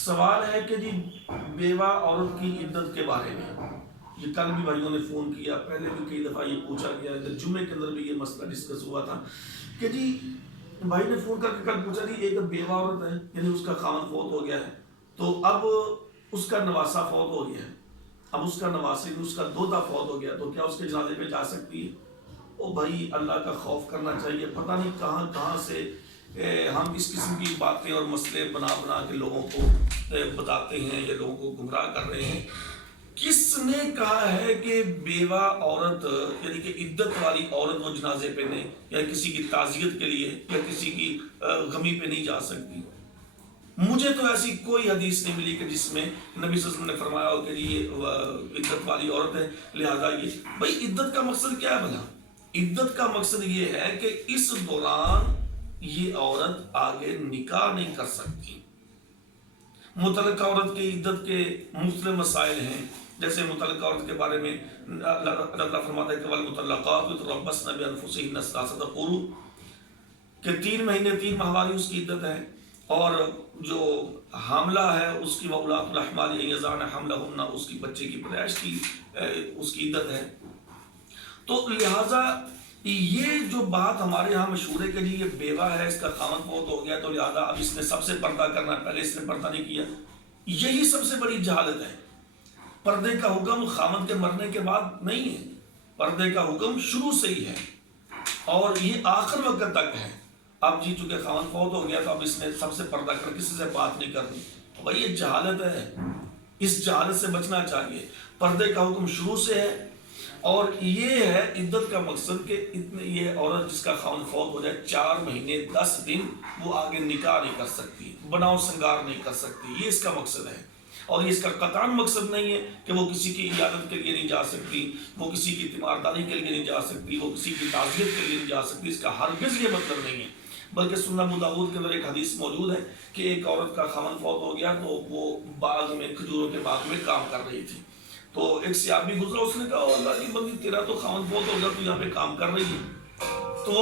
سوال ہے کہ جی بیوہ عورت کی عدت کے بارے میں یہ کل بھی بھائیوں نے فون کیا، پہلے بھی کئی دفعہ یہ پوچھا گیا ہے، جمعے کے اندر بھی یہ مسئلہ ڈسکس ہوا تھا کہ جی بھائی نے فون کر کے کل پوچھا جی ایک بیوہ عورت ہے، یعنی اس کا خاوند فوت ہو گیا ہے، تو اب اس کا نواسہ فوت ہو گیا ہے، اب اس کا نواسی اس کا دوتا فوت ہو گیا، تو کیا اس کے جنازے پہ جا سکتی ہے؟ او بھائی اللہ کا خوف کرنا چاہیے، پتہ نہیں کہاں کہاں سے ہم اس قسم کی باتیں اور مسئلے بنا بنا کے لوگوں کو بتاتے ہیں یا لوگوں کو گمراہ کر رہے ہیں۔ کس نے کہا ہے کہ بیوہ عورت یعنی کہ عدت والی عورت وہ جنازے پہ نہیں یا کسی کی تعزیت کے لیے یا کسی کی غمی پہ نہیں جا سکتی؟ مجھے تو ایسی کوئی حدیث نہیں ملی کہ جس میں نبی صلی اللہ علیہ وسلم نے فرمایا ہو کہ یہ عدت والی عورت ہے لہذا یہ بھائی عدت کا مقصد کیا ہے بھلا؟ عدت کا مقصد یہ ہے کہ اس دوران یہ عورت آگے نکاح نہیں کر سکتی۔ مطلقہ عورت کی عدت کے مختلف مسائل ہیں، جیسے مطلقہ عورت کے بارے میں اللہ فرماتا ہے کہ والمطلقات یتربصن بانفسہن ثلاثۃ قروء کہ 3 مہینے 3 ماہواری اس کی عدت ہے، اور جو حاملہ ہے اس کی وَأُولَاتُ الْأَحْمَالِ يَضَعْنَ حَمْلَهُنَّ اس کی بچے کی پیدائش کی اس کی عدت ہے۔ تو لہٰذا یہ جو بات ہمارے ہاں مشہور ہے کہ جی یہ بیوہ ہے، اس کا خاوند فوت ہو گیا تو لہٰذا اب اس نے سب سے پردہ کرنا ہے، پہلے اس نے پردہ نہیں کیا، یہی سب سے بڑی جہالت ہے۔ پردے کا حکم خاوند کے مرنے کے بعد نہیں ہے، پردے کا حکم شروع سے ہی ہے اور یہ آخر وقت تک ہے۔ اب جی چونکہ خاوند فوت ہو گیا تو اب اس نے سب سے پردہ کر کسی سے بات نہیں کرنی، بھائی یہ جہالت ہے، اس جہالت سے بچنا چاہیے۔ پردے کا حکم شروع سے ہے اور یہ ہے عدت کا مقصد کہ یہ عورت جس کا خاوند فوت ہو جائے 4 مہینے 10 دن وہ آگے نکاح نہیں کر سکتی، بناؤ سنگار نہیں کر سکتی، یہ اس کا مقصد ہے۔ اور یہ اس کا قطعاً مقصد نہیں ہے کہ وہ کسی کی عیادت کے لیے نہیں جا سکتی، وہ کسی کی تیمارداری کے لیے نہیں جا سکتی، وہ کسی کی تعزیت کے لیے نہیں جا سکتی، اس کا ہرگز یہ مطلب نہیں ہے۔ بلکہ سنن ابو داؤد کے اندر ایک حدیث موجود ہے کہ ایک عورت کا خاوند فوت ہو گیا تو وہ باغ میں کھجوروں کے باغ میں کام کر رہی تھی، تو ایک صحابی گزرا، اس نے کہا اللہ کی بندی تیرا تو خاوند فوت ہو گیا تو یہاں پہ کام کر رہی ہے؟ تو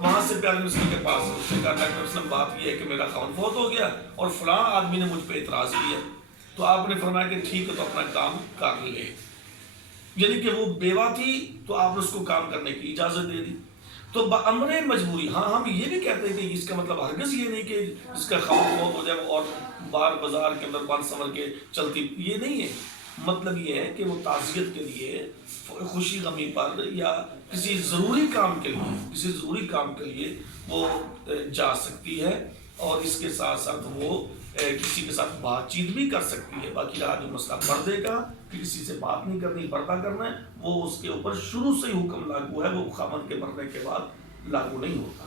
وہاں سے پیارے نبی کے پاس اس نے کہا ڈاکٹر اسلم بات یہ ہے کہ میرا خاوند فوت ہو گیا اور فلاں آدمی نے مجھ پہ اعتراض کیا، تو آپ نے فرمایا کہ ٹھیک ہے تو اپنا کام کر لے، یعنی کہ وہ بیوہ تھی تو آپ نے اس کو کام کرنے کی اجازت دے دی۔ تو بامر مجبوری، ہاں ہم یہ بھی کہتے ہیں کہ اس کا مطلب ہرگز یہ نہیں کہ اس کا خاوند فوت ہو جائے وہ اور باہر بازار کے اندر بند سنور کے چلتی، یہ نہیں ہے۔ مطلب یہ ہے کہ وہ تعزیت کے لیے، خوشی غمی پر یا کسی ضروری کام کے لیے وہ جا سکتی ہے، اور اس کے ساتھ ساتھ وہ کسی کے ساتھ بات چیت بھی کر سکتی ہے۔ باقی رہا جو مسئلہ پردے کا کہ کسی سے بات نہیں کرنی، پردہ کرنا ہے، وہ اس کے اوپر شروع سے ہی حکم لاگو ہے، وہ خاوند کے مرنے کے بعد لاگو نہیں ہوتا۔